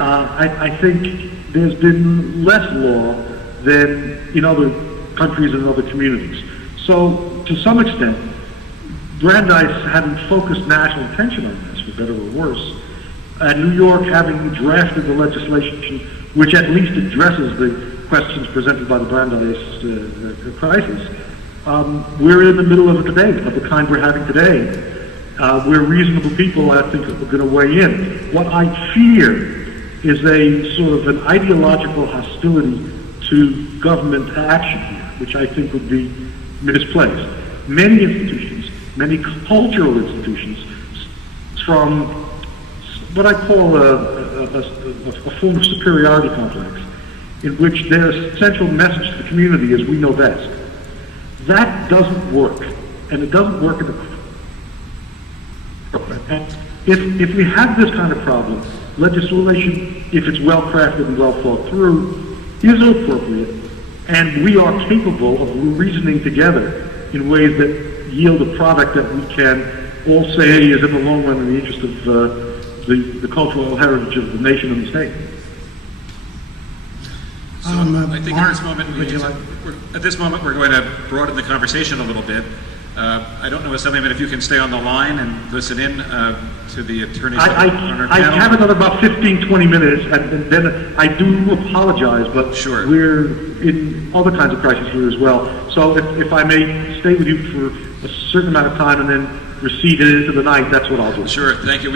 I think there's been less law than in other countries and other communities. So, to some extent, Brandeis having focused national attention on this, for better or worse, and New York having drafted the legislation which at least addresses the questions presented by the Brandeis crisis, we're in the middle of a debate of the kind we're having today. Where reasonable people, I think, are going to weigh in. What I fear is a sort of an ideological hostility to government action here, which I think would be misplaced. Many institutions, many cultural institutions, from what I call a form of superiority complex, in which their central message to the community is we know best. That doesn't work, and it doesn't work in the if we have this kind of problem, legislation, if it's well crafted and well thought through, is appropriate, and we are capable of reasoning together in ways that yield a product that we can all say is in the long run in the interest of the cultural heritage of the nation and the state. So I think at this moment we're going to broaden the conversation a little bit. I don't know, Assemblyman, if you can stay on the line and listen in to the attorneys on our panel. I have another about 15, 20 minutes, and then I do apologize, but sure. We're in other kinds of crises here as well. So if I may stay with you for a certain amount of time and then recede into the night, that's what I'll do. Sure, thank you.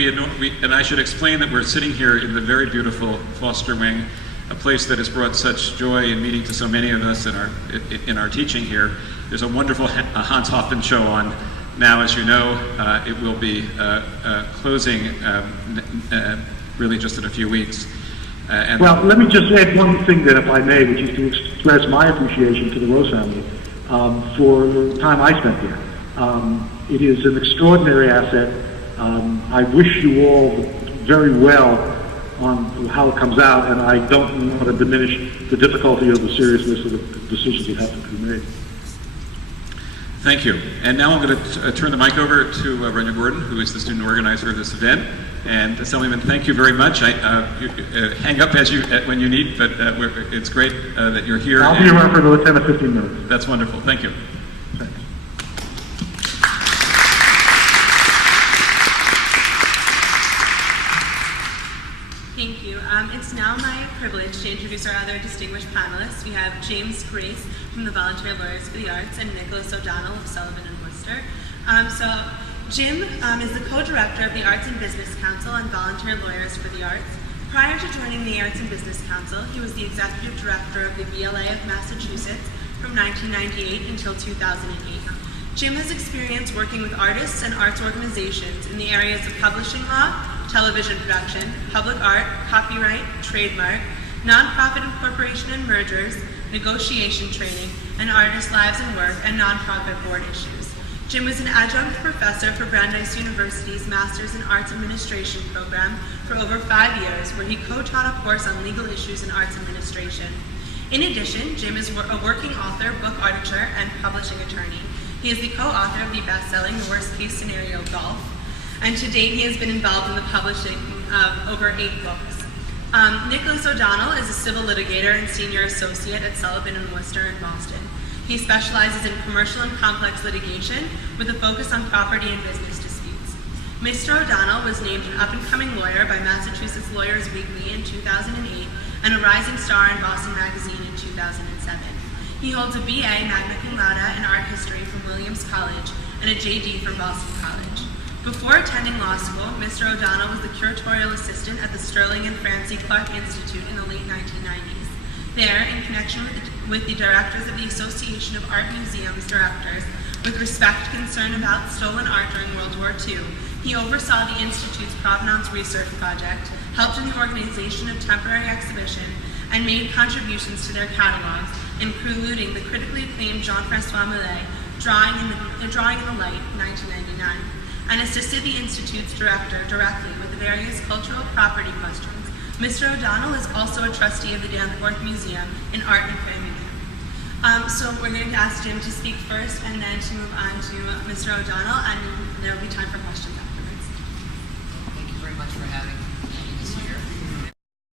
And I should explain that we're sitting here in the very beautiful Foster Wing, a place that has brought such joy and meaning to so many of us in our teaching here. There's a wonderful Hans Hoffman show on now, as you know. It will be closing really just in a few weeks. Well, let me just add one thing then, if I may, which is to express my appreciation to the Rose family for the time I spent there. It is an extraordinary asset. I wish you all very well on how it comes out, and I don't want to diminish the difficulty or the seriousness of the decisions that have to be made. Thank you. And now I'm going to turn the mic over to Renya Gordon, who is the student organizer of this event. And Assemblyman, thank you very much. Hang up when you need, but it's great that you're here. I'll be around for another 10 or 15 minutes. That's wonderful. Thank you. Thanks. Thank you. It's now my privilege to introduce our other distinguished panelists. We have James Grace from the Volunteer Lawyers for the Arts and Nicholas O'Donnell of Sullivan & Worcester. Jim is the co-director of the Arts and Business Council and Volunteer Lawyers for the Arts. Prior to joining the Arts and Business Council, he was the executive director of the VLA of Massachusetts from 1998 until 2008. Jim has experience working with artists and arts organizations in the areas of publishing law, television production, public art, copyright, trademark, nonprofit incorporation and mergers, negotiation training, and artist lives and work, and nonprofit board issues. Jim was an adjunct professor for Brandeis University's Masters in Arts Administration program for over 5 years, where he co-taught a course on legal issues in arts administration. In addition, Jim is a working author, book editor, and publishing attorney. He is the co-author of the best-selling The Worst Case Scenario Golf, and to date he has been involved in the publishing of over 8 books. Nicholas O'Donnell is a civil litigator and senior associate at Sullivan & Worcester in Boston. He specializes in commercial and complex litigation with a focus on property and business disputes. Mr. O'Donnell was named an up-and-coming lawyer by Massachusetts Lawyers Weekly in 2008 and a rising star in Boston Magazine in 2007. He holds a BA magna cum laude in art history from Williams College and a JD from Boston College. Before attending law school, Mr. O'Donnell was the curatorial assistant at the Sterling and Francie Clark Institute in the late 1990s. There, in connection with the directors of the Association of Art Museums Directors, with respect concern about stolen art during World War II, he oversaw the Institute's provenance research project, helped in the organization of temporary exhibition, and made contributions to their catalogs, including the critically acclaimed Jean-Francois Millet, Drawing in the Light, 1999, and assisted the Institute's director directly with the various cultural property questions. Mr. O'Donnell is also a trustee of the Danforth Museum in Art and Framingham. So we're going to ask Jim to speak first and then to move on to Mr. O'Donnell, and there will be time for questions